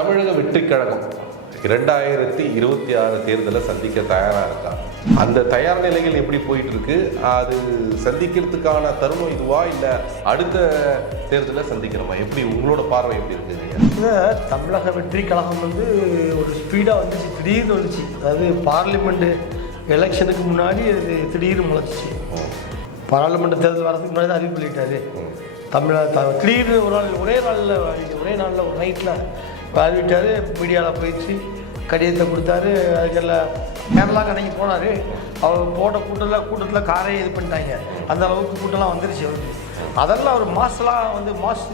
தமிழக வெற்றி கழகம் 2026 தேர்தலை சந்திக்க தயாராக இருக்கா? அந்த தயார் நிலைகள் எப்படி போயிட்டு இருக்கு? அது சந்திக்கிறதுக்கான தருணம் இதுவா இல்லை அடுத்த தேர்தலை சந்திக்கிறோமா? எப்படி உங்களோட பார்வை எப்படி இருக்குங்க? தமிழக வெற்றி கழகம் ஒரு ஸ்பீடாக வந்துச்சு, திடீர்னு வந்துச்சு. அதாவது பார்லிமெண்ட் எலெக்ஷனுக்கு முன்னாடி அது திடீர்னு முளைச்சிச்சு. பாராளுமன்ற தேர்தல் வரதுக்கு முன்னாடி தான் அறிவு பண்ணிட்டாரு. திடீர்னு ஒரே நாளில் ஒரு நைட்டில் அறிவிட்டார். மீடியாவில் போயிடுச்சு, கடிதத்தை கொடுத்தாரு. அதுக்கெல்லாம் கேரளா கடைக்கு போனார். அவர் போட்ட கூட்டத்தில் காரே இது பண்ணிட்டாங்க. அந்த அளவுக்கு கூட்டம்லாம் வந்துருச்சு அவருக்கு. அதெல்லாம் அவர் மாஸ்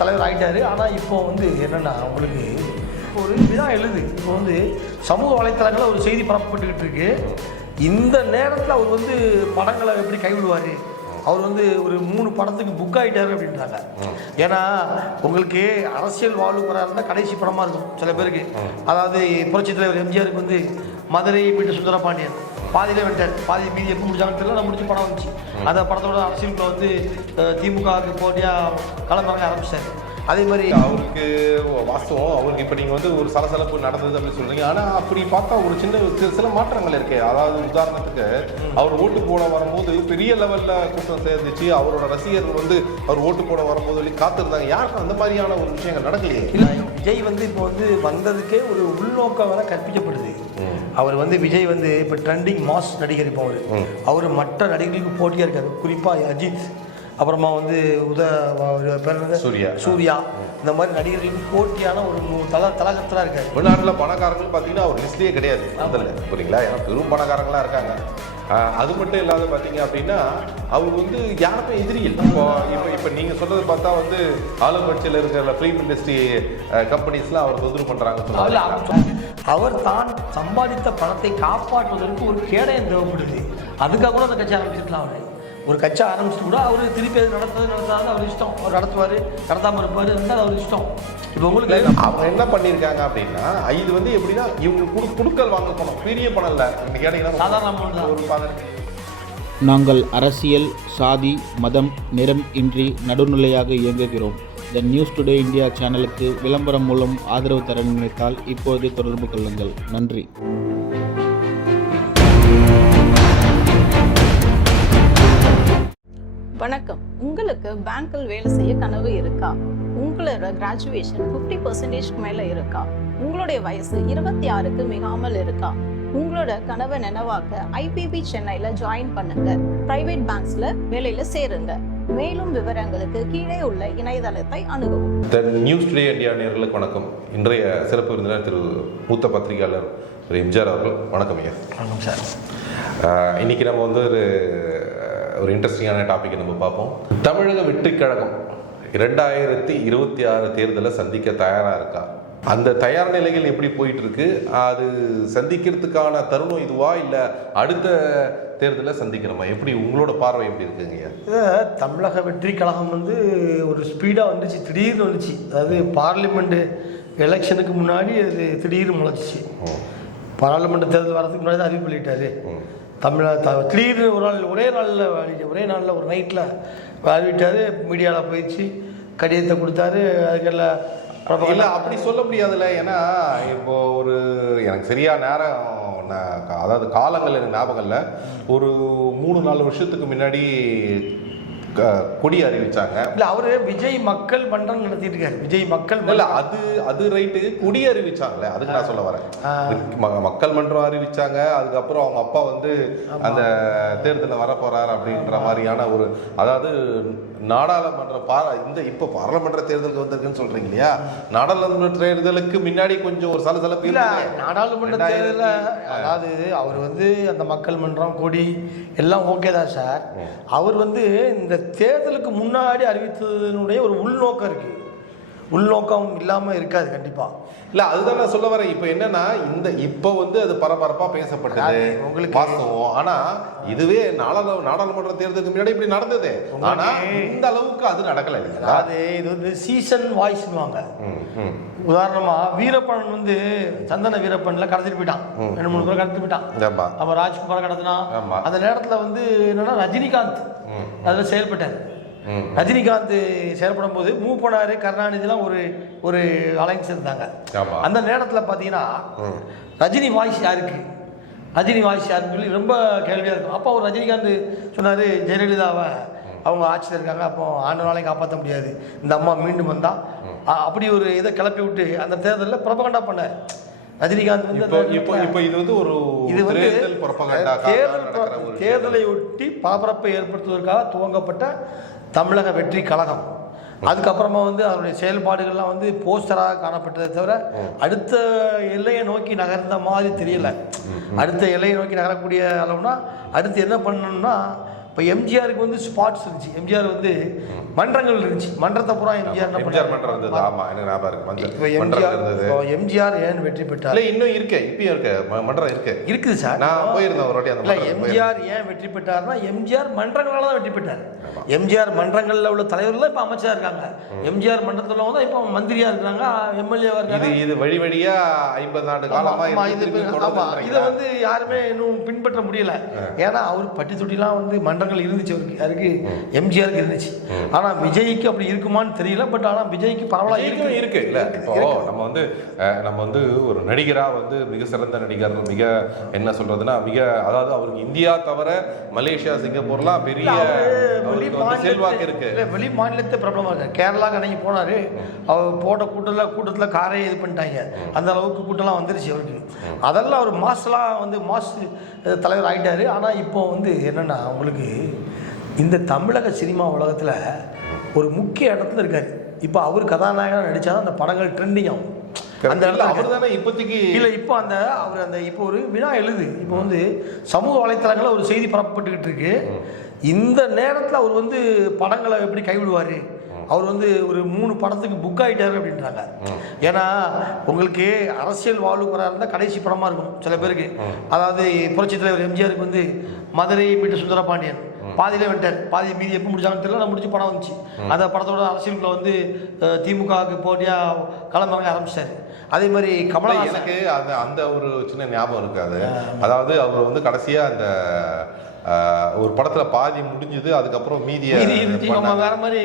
தலைவர் ஆகிட்டார். ஆனால் இப்போ என்னென்னா அவங்களுக்கு ஒரு இதுதான் எழுது. இப்போ சமூக வலைத்தளங்களில் ஒரு செய்தி பரப்பப்பட்டுக்கிட்டு இருக்கு. இந்த நேரத்தில் அவர் படங்களை எப்படி கைவிடுவார்? அவர் ஒரு 3 படத்துக்கு புக் ஆகிட்டாரு அப்படின்றாங்க. ஏன்னா உங்களுக்கு அரசியல் வாழ்வு பெறா இருந்தால் கடைசி படமாக இருக்கும் சில பேருக்கு. அதாவது புரட்சித் தலைவர் எம்ஜிஆருக்கு மதுரை மீட்டு சுந்தரபாண்டியன் பாதியிலே விட்டார். மீதி எப்போ முடிச்சாங்கன்னு தெரியல. நான் முடிச்சு படம் வந்துச்சு. அந்த படத்தோட அரசியலுக்குள்ள திமுகவுக்கு போட்டியாக களமிறங்க ஆரம்பிச்சார். அதே மாதிரி அவருக்கு வாஸ்தவம், அவருக்கு இப்போ நீங்கள் ஒரு சலசலப்பு நடந்தது அப்படின்னு சொல்கிறீங்க. ஆனால் அப்படி பார்த்தா ஒரு சில மாற்றங்கள் இருக்கு. அதாவது உதாரணத்துக்கு அவர் ஓட்டு போட வரும்போது பெரிய லெவலில் கூட்டம் சேர்ந்துச்சு. அவரோட ரசிகர்கள் அவர் ஓட்டு போட வரும்போது காத்திருந்தாங்க. யாருக்கும் அந்த மாதிரியான ஒரு விஷயங்கள் நடக்கலையே. இல்லை, விஜய் இப்போ வந்ததுக்கே ஒரு உள்நோக்கம் வேற கற்பிக்கப்படுது. அவர் விஜய் இப்போ ட்ரெண்டிங் மாஸ் நடிகர். இப்போ அவர் மற்ற நடிகர்களுக்கு போட்டியாக இருக்காரு. குறிப்பாக அஜித், அப்புறமா சூர்யா, இந்த மாதிரி நடிகர்களுக்கு போட்டியான ஒரு தலகத்தில் இருக்காரு. வெளிநாட்டில் பணக்காரங்கள் பார்த்தீங்கன்னா அவர் லிஸ்ட்லேயே கிடையாது அதில், புரியுங்களா? ஏன்னா பெரும் பணக்காரங்களாக இருக்காங்க. அது மட்டும் இல்லாத பார்த்தீங்க அப்படின்னா அவர் யாருக்கும் எதிரியில். இப்போ நீங்கள் சொல்றது பார்த்தா ஆளுங்கட்சியில் இருக்கிற ஃபிலிம் இண்டஸ்ட்ரி கம்பெனிஸ்லாம் அவர் தொந்தரவு பண்ணுறாங்க. அவர் தான் சம்பாதித்த பணத்தை காப்பாற்றுவதற்கு ஒரு கேடயம் தேவைப்படுது. அதுக்காக கூட அந்த கட்சி ஆரம்பிச்சிருக்கலாம். அவர் ஒரு கட்சி ஆரம்பிச்சுட்டு கூட அவர் திருப்பி அது நடத்தாது அவர் இஷ்டம். அவர் நடத்துவார், நடத்தாமல் இருப்பார், இருந்தால் அவர் இஷ்டம். இப்போ உங்களுக்கு அவங்க என்ன பண்ணியிருக்காங்க அப்படின்னா, இது எப்படின்னா இவங்களுக்கு குடுக்கல் வாங்க போனோம், பெரிய பணம் இல்லை. இன்னைக்கு கேட்டீங்கன்னா சாதாரண ஒரு நாங்கள் அரசியல், சாதி, மதம், நிறம் இன்றி நடுநிலையாக இயங்குகிறோம். த நியூஸ் டுடே இந்தியா சேனலுக்கு விளம்பரம் மூலம் ஆதரவு தர நினைத்தால் இப்போது தொடர்பு கொள்ளுங்கள். நன்றி. வணக்கம். உங்களுக்கு பேங்க்கில் வேலை செய்ய கனவு இருக்கா? உங்களோட கிராஜுவேஷன் 50% மேல இருக்கா? உங்களுடைய வயசு 26க்கு மிகாமல் இருக்கா? உங்களோட கனவை நினைவாக்க IPB சென்னையில ஜாயின் பண்ணுங்க. பிரைவேட் பேங்க்ஸ்ல வேலையில சேருங்க. மேலும் விவரங்களுக்கு கீழே உள்ள இணையதளத்தை அணுகவும். நியூஸ் டுடே இந்தியா நேயர்களுக்கு வணக்கம். இன்றைய சிறப்பு விருந்தினர் திரு மூத்த பத்திரிகையாளர் திரு எம்ஜிஆர் அவர்கள். வணக்கம் ஐயா. வணக்கம் சார். இன்னைக்கு நம்ம ஒரு இன்ட்ரெஸ்டிங்கான டாபிக் நம்ம பார்ப்போம். தமிழக வெற்றி கழகம் 2026 தேர்தலை சந்திக்க தயாராக இருக்கா? அந்த தயார் நிலைகள் எப்படி போயிட்டு இருக்கு? அது சந்திக்கிறதுக்கான தருணம் இதுவா இல்லை அடுத்த தேர்தலை சந்திக்கிறோமா? எப்படி உங்களோட பார்வை எப்படி இருக்குங்க? தமிழக வெற்றி கழகம் ஒரு ஸ்பீடாக வந்துச்சு, திடீர்னு வந்துச்சு. அதாவது பார்லிமெண்ட் எலெக்ஷனுக்கு முன்னாடி அது திடீர்னு முளைச்சிச்சு. பாராளுமன்ற தேர்தல் வரதுக்கு முன்னாடி தான் அறிவு பண்ணிட்டாரு. திடீர்னு ஒரே நாளில் ஒரு நைட்டில் அறிவிட்டார். மீடியாவில் போயிடுச்சு, கடிதத்தை கொடுத்தாரு. அதுக்கெல்லாம் இல்லை, அப்படி சொல்ல முடியாதுல்ல. ஏன்னா இப்போ எனக்கு சரியா நேரம், அதாவது காலங்கள் எனக்கு ஞாபகம் இல்லை. ஒரு 3-4 வருஷத்துக்கு முன்னாடி கொடி அறிவிச்சாங்க. இல்லை, அவரு விஜய் மக்கள் மன்றம் நடத்திட்டு இருக்காரு. விஜய் மக்கள் இல்ல, அது ரைட்டு. கொடி அறிவிச்சாங்கல்ல, அதுக்கு நான் சொல்ல வரேன். மக்கள் மன்றம் அறிவிச்சாங்க. அதுக்கப்புறம் அவங்க அப்பா அந்த தேர்தலில் வர போறாரு அப்படின்ற மாதிரியான அதாவது நாடாளுமன்ற இப்போ பாராளுமன்ற தேர்தலுக்கு வந்திருக்குன்னு சொல்றீங்க இல்லையா? நாடாளுமன்ற தேர்தலுக்கு முன்னாடி கொஞ்சம் ஒரு சலசலப்பு இல்ல. நாடாளுமன்ற தேர்தலில் அதாவது அவர் அந்த மக்கள் மன்றம் கொடி எல்லாம் ஓகே தான் சார். அவர் இந்த தேர்தலுக்கு முன்னாடி அறிவித்ததனுடைய ஒரு உள்நோக்கம் இருக்கு. உள்நோக்கம் இல்லாமல் இருக்காது கண்டிப்பாக. இல்லை, அதுதான் நான் சொல்ல வரேன். இப்போ என்னன்னா இப்போ அது பரபரப்பாக பேசப்பட்டது உங்களுக்கு வாஸ்தவம். ஆனால் இதுவே நாடாளுமன்ற தேர்தலுக்கு முன்னாடி இப்படி நடந்தது. ஆனால் இந்த அளவுக்கு அது நடக்கலை. அதாவது இது சீசன் வாய்ஸ்னுவாங்க. உதாரணமாக வீரப்பன் சந்தன வீரப்பன்ல கடத்திட்டு போயிட்டான். 2-3 பேர் கடத்திட்டு போயிட்டான். அவன் ராஜ்குமார் கடத்தினான். அந்த நேரத்தில் என்னன்னா ரஜினிகாந்த் அதில் செயல்பட்டார். ரஜினிகாந்த் செயல்படும் போது மூவ் பண்ணாரு, கருணாநிதிலாம் ஒரு அலைன்ஸ் இருந்தாங்க. அந்த நேரத்தில் பார்த்தீங்கன்னா ரஜினி வாய்ஸ் யாருக்கு சொல்லி ரொம்ப கேள்வியாக இருக்கும். அப்போ அவர் ரஜினிகாந்த் சொன்னார், ஜெயலலிதாவை அவங்க ஆட்சியில் இருக்காங்க, அப்போ ஆண்டு நாளையும் காப்பாற்ற முடியாது, இந்த அம்மா மீண்டும் வந்தால் அப்படி ஒரு இதை கிளப்பி விட்டு அந்த தேர்தலில் புரபகண்டா பண்ணார் ரஜினிகாந்த். தேர்தலை ஒட்டி பரபரப்பை ஏற்படுத்துவதற்காக துவங்கப்பட்ட தமிழக வெற்றி கழகம். அதுக்கப்புறமா அதனுடைய செயல்பாடுகள்லாம் போஸ்டராக காணப்பட்டதை தவிர அடுத்த எல்லையை நோக்கி நகர்ந்த மாதிரி தெரியல. அடுத்த எல்லையை நோக்கி நகரக்கூடிய அளவுனா அடுத்து என்ன பண்ணணும்னா, இப்போ எம்ஜிஆருக்கு ஸ்பாட்ஸ் இருந்துச்சு. எம்ஜிஆர் மன்றங்கள் இருந்துச்சு. மன்றத்தை பூரா எம்ஜிஆர் என்ன பண்ணாரு? எம்ஜிஆர் ஏன் வெற்றி பெற்றார்? இன்னும் இருக்கு, இப்பயும் இருக்கு, மன்றம் இருக்குது சார். நான் போயிருந்தேன் ஒரு வாட்டி. இல்லை, எம்ஜிஆர் ஏன் வெற்றி பெற்றார்னா எம்ஜிஆர் மன்றங்களால தான் வெற்றி பெற்றார். எம்ஜிஆர் மன்றங்களில் உள்ள தலைவர்கள் இப்போ அமைச்சராக இருக்காங்க. எம்ஜிஆர் மன்றத்தில் தான் இப்போ மந்திரியா இருக்கிறாங்க, எம்எல்ஏவா இருக்காங்க. இது வழி வழியா 50 ஆண்டு காலமா இதை யாருமே இன்னும் பின்பற்ற முடியல. ஏன்னா அவர் பட்டி தொட்டிலாம் மன்றங்கள் இருந்துச்சு, அவருக்கு எம்ஜிஆருக்கு இருந்துச்சு. ஆனா விஜய்க்கு அப்படி இருக்குமான்னு தெரியல. பட் ஆனா விஜய்க்கு பரவலாக இருக்கு இல்ல. இப்போ நம்ம ஒரு நடிகரா மிக சிறந்த நடிகர், மிக என்ன சொல்றதுன்னா மிக, அதாவது அவருக்கு இந்தியா தவிர மலேசியா, சிங்கப்பூர்லாம் பெரிய செல்வாக்கு இருக்கு. வெளி மாநிலத்தை பிரபலமா இருக்கு. கேரளா கணக்கி போனாரு, அவர் போட்ட கூட்டத்தில் காரே இது பண்ணிட்டாங்க. அந்த அளவுக்கு கூட்டம்லாம் வந்துருச்சு அவருக்கு. அதெல்லாம் அவர் மாஸ் தலைவர் ஆகிட்டாரு. ஆனால் இப்போ என்னன்னா உங்களுக்கு இந்த தமிழக சினிமா உலகத்தில் ஒரு முக்கிய இடத்துல இருக்காரு. இப்போ அவர் கதாநாயகனாக நடித்தாதான் அந்த படங்கள் ட்ரெண்டிங் ஆகும். அந்த இடத்துல இப்போதைக்கு இல்லை. இப்போ அவர் இப்போ ஒரு வினா எழுது. இப்போ சமூக வலைத்தளங்களில் ஒரு செய்தி பரப்பப்பட்டுக்கிட்டு இருக்கு. இந்த நேரத்தில் அவர் படங்களை எப்படி கைவிடுவார்? அவர் ஒரு 3 படத்துக்கு புக் ஆகிட்டாரு அப்படின்றாங்க. ஏன்னா உங்களுக்கு அரசியல் வாழ்வுக்குறா இருந்தால் கடைசி படமாக இருக்கும் சில பேருக்கு. அதாவது புரட்சி தலைவர் எம்ஜிஆருக்கு மதுரை மீட்டு சுந்தரபாண்டியன் பாதியிலே விட்டார். பாதி மீதி எப்போ முடிச்சாங்கன்னு தெரியல. நான் முடிச்சு படம் வந்துச்சு. அந்த படத்தோட அரசியலுக்குள்ள திமுகவுக்கு போட்டியாக களமிறங்க ஆரம்பிச்சார். அதே மாதிரி கமலா, எனக்கு அந்த ஒரு சின்ன ஞாபகம் இருக்காது. அதாவது அவர் கடைசியாக அந்த ஒரு படத்துல பாதி முடிஞ்சது, அதுக்கப்புறம் மீதியை வேற மாதிரி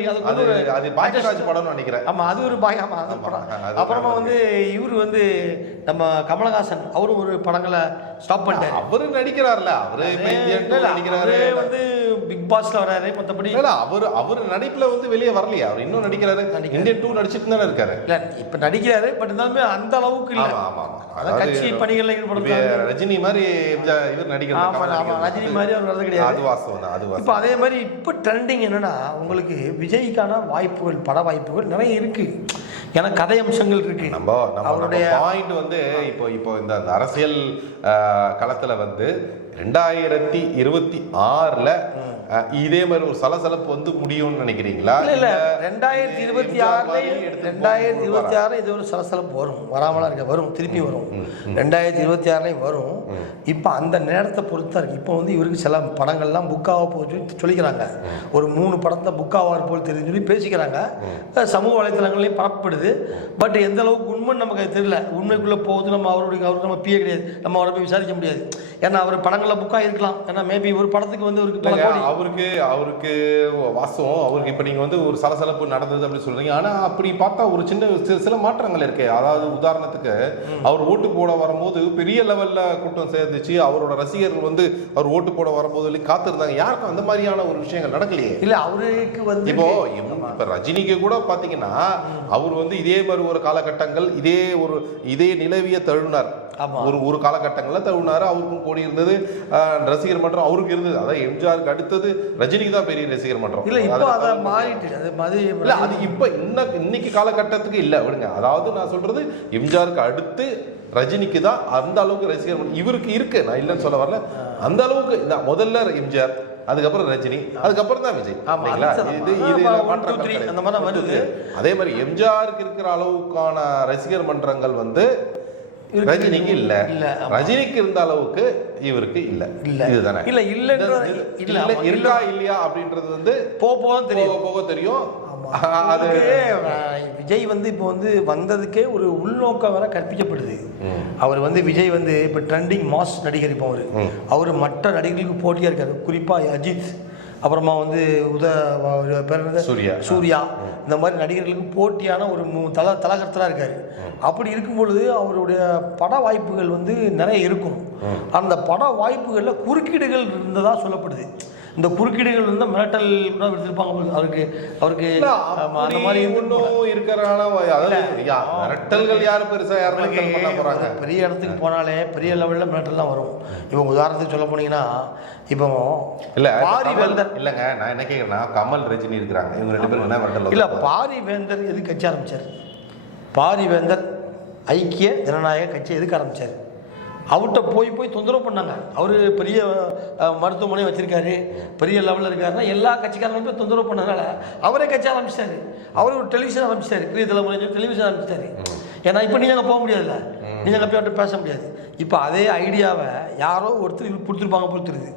அது பாக்கியராஜ் படம்னு நினைக்கிறேன். ஆமா, அது ஒரு படம். அப்புறமா இவரு நம்ம கமலஹாசன் அவரும் ஒரு படங்களை ஸ்டாப் பண்ணிட்டாரு. அவரு நடிக்கிறார்ல, அவரு பிக் பாஸ்ல வராரு. மற்றபடி அவரு நடிப்புல வெளியே வரலையா? அவர் இன்னும் நடிக்கிறாரு. இந்தியன் 2 நடிச்சிட்டு தானே இருக்காரு. இல்ல இப்ப நடிக்கிறாரு. பட் இருந்தாலுமே அந்த அளவுக்கு இல்ல. அதான் கட்சி பணிகள்ல ஈடுபடுறாரு. ரஜினி மாதிரி இவர் நடிக்கிறார். ரஜினி மாதிரி அவர் வரது கிடையாது. அது வாஸ்தவம் தான். அது இப்போ அதே மாதிரி இப்போ ட்ரெண்டிங் என்னன்னா, உங்களுக்கு விஜய்க்கான வாய்ப்புகள், பட வாய்ப்புகள் நிறைய இருக்கு. ஏன்னா கதை அம்சங்கள் இருக்கு. அவருடைய பாயிண்ட் இப்போ இந்த அரசியல் களத்துல 2026ல இதே மாதிரி ஒரு சலசலப்பு முடியும்னு நினைக்கிறீங்களா? இல்ல 2026 இது ஒரு சலசலப்பு வரும், வராமலாம் இருக்க, வரும், திருப்பி வரும். 2026 வரும். இப்போ அந்த நேரத்தை பொறுத்தா இருக்கு. இப்போ இவருக்கு சில படங்கள்லாம் புக்காக போச்சு சொல்லிக்கிறாங்க. ஒரு 3 படத்தை புக்காவார் போல் தெரிஞ்சு சொல்லி பேசிக்கிறாங்க. சமூக வலைத்தளங்களையும் பரப்பப்படுது. பட் எந்த அளவுக்கு உண்மைன்னு நமக்கு தெரியல. உண்மைக்குள்ளே போகுது. அவருக்கு நம்ம பிஏ கிடையாது, நம்ம அவரை போய் விசாரிக்க முடியாது. ஏன்னா அவர் படங்களில் புக்காக இருக்கலாம். ஏன்னா மேபி ஒரு படத்துக்கு அவருக்கு வாஸ்தவம். அவருக்கு இப்போ நீங்கள் ஒரு சலசலப்பு நடந்தது அப்படின்னு சொல்றீங்க. ஆனால் அப்படி பார்த்தா ஒரு சில மாற்றங்கள் இருக்கு. அதாவது உதாரணத்துக்கு அவர் ஓட்டு போட வரும்போது பெரிய லெவல்ல கூட்டம் சேர்ந்துச்சு. அவரோட ரசிகர்கள் அவர் ஓட்டு போட வரும்போது காத்திருந்தாங்க. யாருக்கும் அந்த மாதிரியான ஒரு விஷயங்கள் நடக்கலையே. இல்ல அவருக்கு இப்போ ரஜினிக்கு கூட பாத்தீங்கன்னா அவர் இதே மாதிரி ஒரு காலகட்டங்கள் இதே நிலவிய தழுவினார். ஒரு காலகட்டங்களில் தழுவினார். அவருக்கும் கோடி இருந்தது, ரசிகர் மன்றம் அவருக்கு இருந்தது. அதான் எம்ஜிஆருக்கு அடுத்தது ரஜினிக்கு தான் பெரிய ரசிகர் மன்றம். இல்ல இப்போ அத மாறிட்டு இல்ல அது இப்போ இன்னைக்கு காலகட்டத்துக்கு இல்ல விடுங்க. அதாவது நான் சொல்றது எம்ஜிஆருக்கு அடுத்து ரஜினிக்கு தான் அந்த அளவுக்கு ரசிகர் மன்றம் இவருக்கு இருக்கு. நான் இல்லைன்னு சொல்ல வரல. அந்த அளவுக்கு முதல்ல எம்ஜிஆர், அதுக்கப்புறம் ரஜினி, அதுக்கப்புறம் தான் விஜய். அதே மாதிரி எம்ஜிஆருக்கு இருக்கிற அளவுக்கான ரசிகர் மன்றங்கள் ரஜினிக்கு இல்ல, ரஜினிக்கு இருந்த அளவுக்கு இவருக்கு இல்ல. இதுதானே இல்ல இல்ல இருக்கா இல்லையா அப்படின்றது போக தெரியும். விஜய் இப்போ வந்ததுக்கே ஒரு உள்நோக்கம் வர கற்பிக்கப்படுது. அவர் விஜய் இப்போ ட்ரெண்டிங் மாஸ் நடிகர். இப்போ அவர் மற்ற நடிகர்களுக்கு போட்டியா இருக்காரு. குறிப்பா அஜித், அப்புறமா வந்து பேர் என்னது? சூர்யா இந்த மாதிரி நடிகர்களுக்கு போட்டியான ஒரு தலகர்த்தராக இருக்கார். அப்படி இருக்கும் பொழுது அவருடைய பட வாய்ப்புகள் வந்து நிறைய இருக்கும். அந்த பட வாய்ப்புகளில் குறுக்கீடுகள் இருந்ததாக சொல்லப்படுது. இந்த குறுக்கீடுகள் வந்து மிரட்டல் கூட எடுத்திருப்பாங்க அவருக்கு அந்த மாதிரி இருக்கிறனால மிரட்டல்கள் யாரும் பெருசாக யாரும் பண்ண போகிறாங்க. பெரிய இடத்துக்கு போனாலே பெரிய லெவலில் மிரட்டல் தான் வரும். இப்போ உதாரணத்துக்கு சொல்ல போனீங்கன்னா இப்போ இல்லை பாரிவேந்தர் இல்லைங்க, நான் என்ன கேட்குறேன்னா கமல் ரஜினி இருக்கிறாங்க, இவங்க 2 பேரும் என்ன மிரட்டல் இல்லை. பாரிவேந்தர் எதுக்கு கட்சி ஆரம்பித்தார்? பாரிவேந்தர் ஐக்கிய ஜனநாயக கட்சி எதுக்கு ஆரம்பித்தார்? அவர்கிட்ட போய் தொந்தரவு பண்ணாங்க. அவர் பெரிய மருத்துவமனை வச்சுருக்காரு, பெரிய லெவலில் இருக்காருன்னா எல்லா கட்சிக்காரங்களும் போய் தொந்தரவு பண்ணதுனால அவரே கட்சி ஆரம்பிச்சிட்டாரு. அவர் ஒரு டெலிவிஷன் ஆரம்பிச்சிட்டாரு, பெரிய தலைமுறை டெலிவிஷன் ஆரம்பிச்சிட்டாரு. ஏன்னா இப்போ நீங்கள் அங்கே போக முடியாதுல்ல, நீங்கள் அங்கே போய் பேச முடியாது. இப்போ அதே ஐடியாவை யாரோ ஒருத்தர் கொடுத்துருப்பாங்க பொறுத்துருது.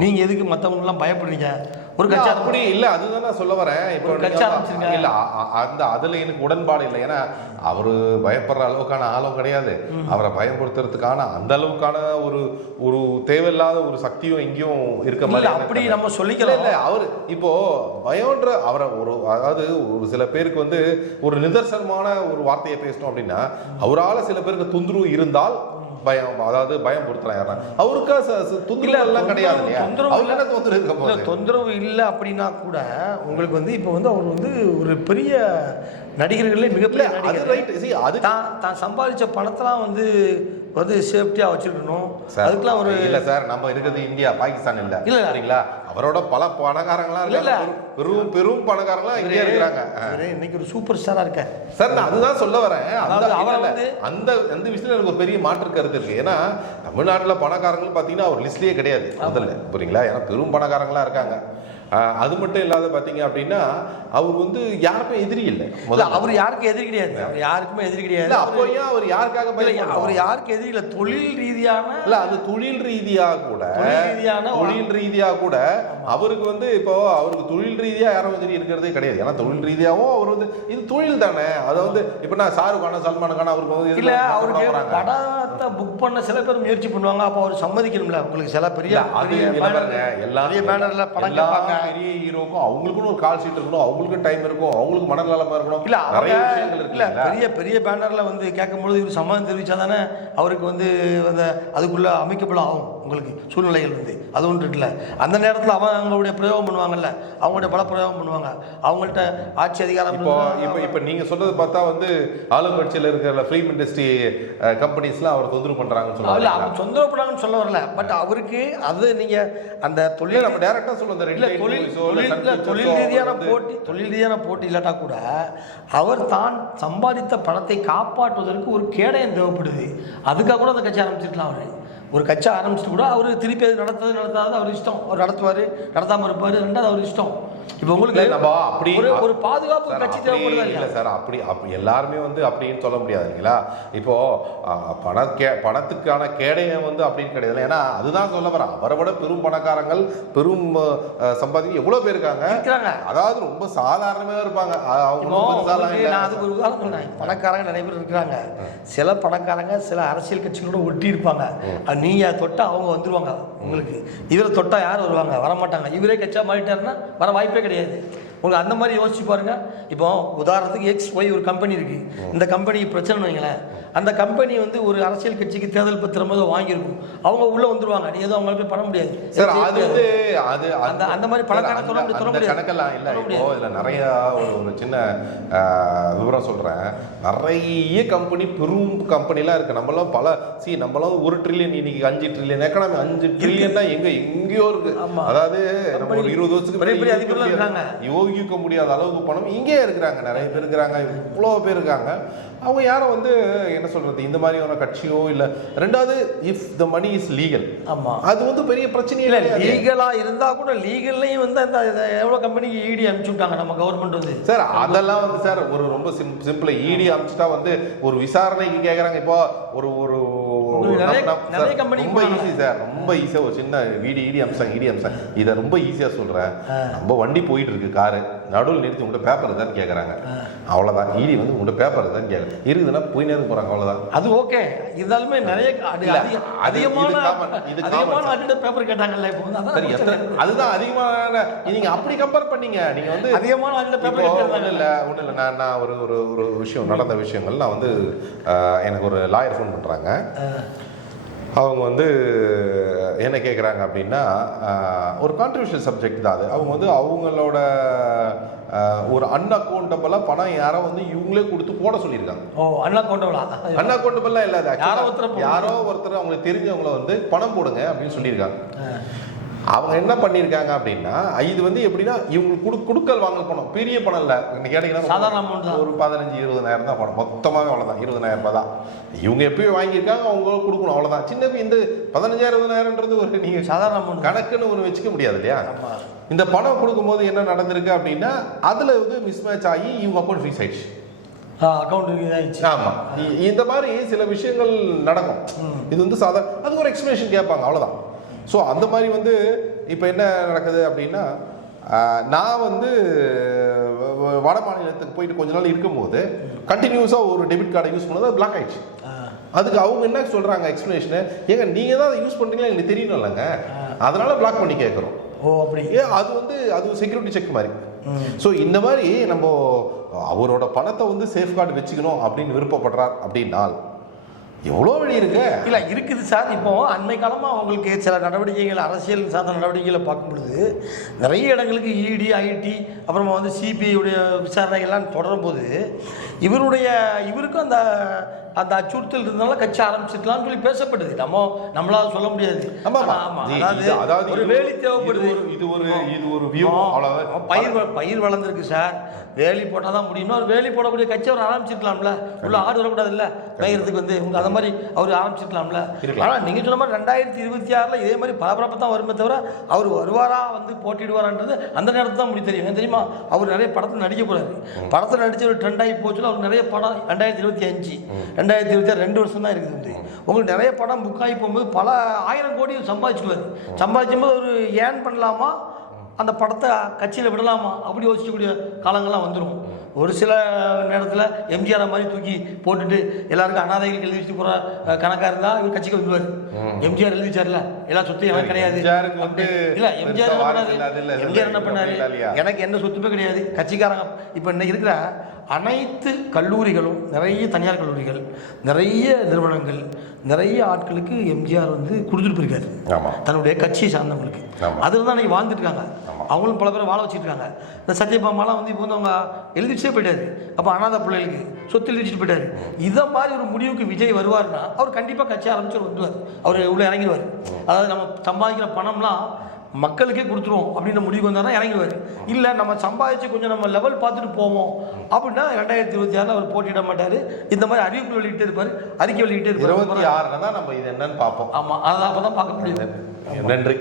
நீங்கள் எதுக்கு மற்றவங்களாம் பயப்படுறீங்க? ஒரு கட்சி அப்படி இல்லை, அதுதான் நான் சொல்ல வரேன். இப்போ கட்சி ஆரம்பிச்சிருங்க இல்லை, அதில் எனக்கு உடன்பாடு இல்லை. ஏன்னா அவர் பயப்படுற அளவுக்கான ஆளும் கிடையாது, அவரை பயன்படுத்துறதுக்கான அந்த அளவுக்கான ஒரு தேவையில்லாத ஒரு சக்தியும் எங்கேயும் இருக்க மாதிரி அப்படி நம்ம சொல்லிக்கலாம். இல்லை அவர் இப்போ பயம்ன்ற அவரை அதாவது ஒரு சில பேருக்கு வந்து ஒரு நிதர்சனமான ஒரு வார்த்தையை பேசணும் அப்படின்னா அவரால் சில பேருக்கு தொந்தரவு இருந்தால் பயம், அதாவது பயம் பொறுத்தலாம். அவருக்கா தொந்தரவு கிடையாது இல்லையா? தொந்தரவு இல்லை அப்படின்னா கூட உங்களுக்கு வந்து இப்போ வந்து அவர் வந்து ஒரு பெரிய நடிகர்களே மிகப்பெரிய நடிகர். அது தான் சம்பாதிச்ச பணத்தெல்லாம் வந்து சேஃப்டியாக வச்சுருக்கணும். அதுக்கெல்லாம் ஒரு இல்லை சார், நம்ம இருக்கிறது இந்தியா, பாகிஸ்தான் இல்லை இல்லை சரிங்களா? அவரோட பல பணக்காரங்களாம் இல்லை, பெரும் பெரும் பணக்காரங்களாம் இங்கே இருக்கிறாங்க. இன்னைக்கு ஒரு சூப்பர் ஸ்டாராக இருக்கார் சார். நான் அதுதான் சொல்ல வரேன். அந்த விஷயத்தில் எனக்கு ஒரு பெரிய மாற்று கருத்து இருக்கு. ஏன்னா தமிழ்நாட்டில் பணக்காரங்கள் பார்த்தீங்கன்னா அவர் லிஸ்ட்லேயே கிடையாது முதல்ல, புரியுங்களா? ஏன்னா பெரும் பணக்காரங்களாம் இருக்காங்க. அது மட்டும் இல்லாத பார்த்தீங்க அப்படின்னா அவர் வந்து யாருக்கும் எதிரி இல்லை. அவர் யாருக்கும் எதிரி கிடையாது, அவர் யாருக்குமே எதிரி கிடையாது. அப்போ ஏன் அவர் யாருக்காக அவர் யாருக்கு எதிரி இல்லை, தொழில் ரீதியான இல்லை, அது தொழில் ரீதியாக கூட அவருக்கு வந்து இப்போ அவருக்கு தொழில் ரீதியாக யாரும் எதிரி இருக்கிறதே கிடையாது. ஏன்னா தொழில் ரீதியாகவும் அவர் வந்து இது தொழில் தானே. அதை வந்து இப்போ நான் ஷாருக் கானா, சல்மான் கானா அவருக்கு வந்து இல்லை, அவருக்கு படத்தை புக் பண்ண சில பேர் முயற்சி பண்ணுவாங்க. அப்போ அவர் சம்மதிக்கணும்ல. உங்களுக்கு சில பெரிய எல்லாரும் பேனர்ல படம் கேட்பாங்க. பெரிய ஹீரோக்கும் அவங்களுக்குன்னு ஒரு கால் ஷீட் இருக்கணும், அவங்களுக்கும் டைம் இருக்கும், அவங்களுக்கு மனநலமா இருக்கணும். இல்ல நிறைய விஷயங்கள் இருக்குல்ல. பெரிய பெரிய பேனர்ல வந்து கேட்கும்போது இவர் சம்மதம் தெரிவிச்சா தானே அவருக்கு வந்து அந்த அதுக்குள்ள அமைக்கப்பட ஆகும். உங்களுக்கு சூழ்நிலைகள் வந்து அது ஒன்று இருக்குல்ல. அந்த நேரத்தில் அவங்களுடைய பிரயோகம் பண்ணுவாங்கல்ல, அவங்களுடைய பல பிரயோகம் பண்ணுவாங்க. அவங்கள்ட்ட ஆட்சி அதிகாரம். இப்போ நீங்க சொல்றது பார்த்தா வந்து ஆளுங்கட்சியில் இருக்கிற ஃபிலிம் இண்டஸ்ட்ரி கம்பெனிஸ்லாம் அவர் தொந்தரவு பண்றாங்கன்னு சொல்லுவாங்க. அவர் தொந்தரவு பண்ணாங்கன்னு சொல்ல வரல. பட் அவருக்கு அது நீங்க அந்த தொழில் நம்ம டைரக்டா சொல்லுவோம். தொழில் ரீதியான போட்டி இல்லாட்டா கூட அவர் தான் சம்பாதித்த பணத்தை காப்பாற்றுவதற்கு ஒரு கேடயம் தேவைப்படுது. அதுக்காக கூட அந்த கட்சி ஆரம்பிச்சிருக்கலாம். அவர் ஒரு கட்சி ஆரம்பிச்சுட்டு கூட அவர் திருப்பி அது நடத்தாது அவர் இஷ்டம். அவர் நடத்துவார், நடத்தாமல் இருப்பார், ரெண்டாவது அவர் இஷ்டம். இப்போ உங்களுக்கு அப்படி ஒரு பாதுகாப்பு கட்சி தேவைப்படுதா இல்லை சார்? அப்படி எல்லாருமே வந்து அப்படின்னு சொல்ல முடியாது இல்லைங்களா? இப்போ பணத்துக்கான கேடயம் வந்து அப்படின்னு கிடையாது. ஏன்னா அதுதான் சொல்ல வரேன். அவரை விட பெரும் பணக்காரங்கள், பெரும் சம்பாதிக்க எவ்வளோ பேர் இருக்காங்க. அதாவது ரொம்ப சாதாரணமாக இருப்பாங்க. அதுக்கு ஒரு உதாரணம் சொல்றேன். பணக்காரங்க நிறைய பேர் இருக்கிறாங்க. சில பணக்காரங்க சில அரசியல் கட்சிகளோட ஒட்டி இருப்பாங்க. நீங்க தொட்டா அவங்க வந்துருவாங்க. உங்களுக்கு இவரை தொட்டா யார் வருவாங்க? வரமாட்டாங்க. இவரே கட்சியா மாறிட்டாருன்னா வர வாய்ப்பே கிடையாது. உங்களுக்கு அந்த மாதிரி யோசிச்சு பாருங்க. இப்போ உதாரணத்துக்கு XY ஒரு கம்பெனி இருக்கு. இந்த கம்பெனி பிரச்சனை வைங்களேன். அந்த கம்பெனி வந்து ஒரு அரசியல் கட்சிக்கு தேர்தல் பத்திரம் வாங்கியிருக்கும். அவங்க உள்ள வந்துருவாங்க. நீ எதுவும் அவங்களுக்கு பண்ண முடியாது. அந்த மாதிரி பணக்காரங்க சொல்ல முடியாது. கணக்கெல்லாம் இல்லை. இப்போ இதுல நிறைய ஒரு சின்ன விவரம் சொல்றேன். நிறைய கம்பெனி, பெரும் கம்பெனிலாம் இருக்கு. நம்மளாம் நம்மளாம் 1 ட்ரில்லியன், இன்னைக்கு 5 ட்ரில்லியன் எக்கனாமி. 5 ட்ரில்லியன் தான் எங்கேயோ இருக்கு. அதாவது நம்ம ஒரு 20 வருஷத்துக்கு யோகிக்க முடியாத அளவுக்கு பணம் இங்கே இருக்கிறாங்க. நிறைய பேர் இருக்கிறாங்க, இவ்வளோ பேர் இருக்காங்க. அவங்க யாரும் வந்து என்ன சொல்றது, இந்த மாதிரியான கட்சியோ இல்லை. ரெண்டாவது, if the money is legal, அது வந்து பெரிய பிரச்சனையே இல்லை. லீகலா இருந்தா கூட லீகல்லையும் வந்து அந்த எவ்வளோ கம்பெனிக்கு ED அனுப்பிச்சு விட்டாங்க நம்ம கவர்மெண்ட் வந்து. சார் அதெல்லாம் வந்து சார் ஒரு ரொம்ப சிம்பிளா ED அனுப்பிச்சுட்டா வந்து ஒரு விசாரணைக்கு கேட்குறாங்க. இப்போ ஒரு நிறைய company ரொம்ப ஈஸி சார், ரொம்ப ஈஸியா ஒரு சின்ன இடி அம்சம் இதை ரொம்ப ஈஸியா சொல்றேன். நம்ம வண்டி போயிட்டு இருக்கு, காரு நடுவில் நிறுத்தி உங்கள்கிட்ட பேப்பர் தான் கேட்கறாங்க, அவ்வளவுதான். இடி வந்து உங்கள்கிட்ட பேப்பர் தான் கேட்க இருக்குதுன்னா போய் நேரம் போறாங்க, அவ்வளவுதான். அது ஓகே. இருந்தாலுமே நிறைய அதிகமான பேப்பர் கேட்டாங்கல்ல இப்போ. சரி, அதுதான் அதிகமான. நீங்க அப்படி கம்பேர் பண்ணீங்க, நீங்க வந்து அதிகமான பேப்பர் ஒன்றும் இல்லை. நான் ஒரு விஷயம் நடந்த விஷயங்கள், நான் வந்து எனக்கு ஒரு லாயர் ஃபோன் பண்ணுறாங்க. அவங்க வந்து என்ன கேட்குறாங்க அப்படின்னா, ஒரு கான்ட்ரிபியூஷன் சப்ஜெக்ட் தான் அது. அவங்க வந்து அவங்களோட ஒரு அன்அக்கௌண்டபிளாக பணம் யாரோ வந்து இவங்களே கொடுத்து போட சொல்லியிருக்காங்க. அன்அக்கௌண்டபிளாக இல்லை, அது யாரோ ஒருத்தர் அவங்களுக்கு தெரிஞ்சவங்கள வந்து பணம் போடுங்க அப்படின்னு சொல்லியிருக்காங்க. அவங்க என்ன பண்ணியிருக்காங்க அப்படின்னா, இது வந்து எப்படின்னா இவங்களுக்கு கொடுக்கல் வாங்கல் பணம், பெரிய பணம் இல்லை. கேட்டீங்கன்னா சாதாரண அமௌண்ட் தான், ஒரு 15-20,000 தான் பணம், மொத்தமாகவே அவ்வளோதான். 20,000 ரூபாய் தான் இவங்க எப்பயும் வாங்கியிருக்காங்க, அவங்க கொடுக்கணும், அவ்வளோதான். சின்ன இந்த 15,000-20,000ன்றது ஒரு நீங்கள் சாதாரண அமௌண்ட் கணக்குன்னு ஒன்று வச்சுக்க முடியாது இல்லையா? இந்த பணம் கொடுக்கும்போது என்ன நடந்திருக்கு அப்படின்னா, அதில் வந்து மிஸ்மேட்ச் ஆகி இவங்க அக்கௌண்ட் ஃப்ரீஸ் ஆயிடுச்சு, அக்கௌண்ட். ஆமாம், இந்த மாதிரி சில விஷயங்கள் நடக்கும். இது வந்து சாதாரண, அது ஒரு எக்ஸ்பிளேஷன் கேட்பாங்க, அவ்வளோதான். ஸோ அந்த மாதிரி வந்து இப்போ என்ன நடக்குது அப்படின்னா, நான் வந்து வட மாநிலத்துக்கு போயிட்டு கொஞ்ச நாள் இருக்கும்போது கண்டினியூஸாக ஒரு டெபிட் கார்டை யூஸ் பண்ணது, அது பிளாக் ஆயிடுச்சு. அதுக்கு அவங்க என்ன சொல்கிறாங்க எக்ஸ்பிளனேஷனு, ஏங்க நீங்கள் தான் அதை யூஸ் பண்ணுறீங்களா எனக்கு தெரியணும் இல்லைங்க, அதனால பிளாக் பண்ணி கேட்குறோம். அப்படி அது வந்து அது செக்யூரிட்டி செக் மாதிரி. ஸோ இந்த மாதிரி நம்ம அவரோட பணத்தை வந்து சேஃப்கார்டு வச்சுக்கணும் அப்படின்னு விருப்பப்படுறார் அப்படின்னால் எவ்வளோ வழி இருக்கு. இல்லை இருக்குது சார். இப்போ அண்மை காலமாக அவங்களுக்கு சில நடவடிக்கைகள், அரசியல் சார்ந்த நடவடிக்கைகளை பார்க்கும் பொழுது நிறைய இடங்களுக்கு இடி, ஐடி, அப்புறமா வந்து சிபிஐடைய விசாரணைகள்லாம் தொடரும் போது இவருக்கும் அந்த அந்த அச்சுறுத்தல் இருந்தாலும் கட்சி ஆரம்பிச்சிருக்கலாம்னு சொல்லி பேசப்படுது. நம்மளால சொல்ல முடியாது. அதாவது ஒரு வேலி தேவைப்படுது. இது ஒரு வியூ. பயிர் வளர்ந்துருக்கு சார், வேலி போட்டால் தான் முடியும்னா ஒரு வேலி போடக்கூடிய கட்சி அவர் ஆரம்பிச்சிருக்கலாம்ல. உள்ள ஆடு வரக்கூடாது இல்லை மேய்கிறதுக்கு வந்து உங்க அந்த மாதிரி அவர் ஆரம்பிச்சிருக்கலாம்ல. ஆனால் நீங்கள் சொன்ன மாதிரி 2026 இதே மாதிரி பரபரப்பு தான் வருமே தவிர அவர் வருவாரா வந்து போட்டிடுவாரான்றது அந்த நேரத்தில் தான் முடிவு தெரியும். தெரியுமா, அவர் நிறைய படத்தில் நடிக்க போறாரு. படத்தில் நடிச்சு ஒரு ட்ரெண்ட் ஆகி போச்சுன்னா அவர் நிறைய படம் 2025 2026 2 வருஷம் தான் இருக்குது. உங்களுக்கு நிறைய படம் புக் ஆகி போகும்போது பல 1000 கோடி சம்பாதிச்சுடுவார். சம்பாதிக்கும்போது ஒரு ஏர்ன் பண்ணலாமா, அந்த படத்தை கட்சியில் விடலாமா அப்படி யோசிக்கக்கூடிய காலங்கள்லாம் வந்துடும். ஒரு சில நேரத்தில் எம்ஜிஆர் மாதிரி தூக்கி போட்டுட்டு எல்லாருக்கும் அனாதைகளுக்கு எழுதி வச்சுட்டு போகிற கணக்காக இருந்தால் இவர் கட்சிக்கு வந்துடுவார். எம்ஜிஆர் எழுதி வச்சார்ல, எல்லா சொத்தையும் எனக்கு கிடையாது. இல்லை எம்ஜிஆர் என்ன பண்ணாரு, எம்ஜிஆர் என்ன பண்ணாரு, எனக்கு எந்த சொத்துமே கிடையாது. கட்சிக்காரங்க இப்போ இன்னைக்கு இருக்கிற அனைத்து கல்லூரிகளும், நிறைய தனியார் கல்லூரிகள், நிறைய நிறுவனங்கள், நிறைய ஆட்களுக்கு எம்ஜிஆர் வந்து கொடுத்துட்டு போயிருக்காரு தன்னுடைய கட்சியை சார்ந்தவங்களுக்கு. அதில் தான் இன்னைக்கு வாழ்ந்துட்டு இருக்காங்க. அவங்களும் பல பேர் வாழ வச்சுட்டு இருக்காங்க. இந்த சத்யபாமாலாம் வந்து இப்போ வந்து அவங்க எழுதி வச்சே போயிட்டாரு. அப்போ அனாதை பிள்ளைகளுக்கு சொத்து எழுதி வச்சுட்டு போயிட்டாரு. இதை மாதிரி ஒரு முடிவுக்கு விஜய் வருவார்னா அவர் கண்டிப்பாக கட்சி ஆரம்பிச்சு வந்துடுவார். அவர் உள்ள இறங்கிடுவார். அதாவது நம்ம சம்பாதிக்கிற பணம்லாம் மக்களுக்கே கொடுத்துருவோம் அப்படின்ற முடிவு வந்தால் இறங்கிடுவார். இல்லை நம்ம சம்பாதிச்சு கொஞ்சம் நம்ம லெவல் பார்த்துட்டு போவோம் அப்படின்னா 2026 அவர் போட்டியிட மாட்டார். இந்த மாதிரி அறிவிப்பு வெளியிட்டே இருப்பார், அறிக்கை வெளியிட்டே இருப்பார். 26 தான் நம்ம இது என்னன்னு பார்ப்போம். ஆமாம், அதை அப்போ தான் பார்க்க முடியுது. நன்றி.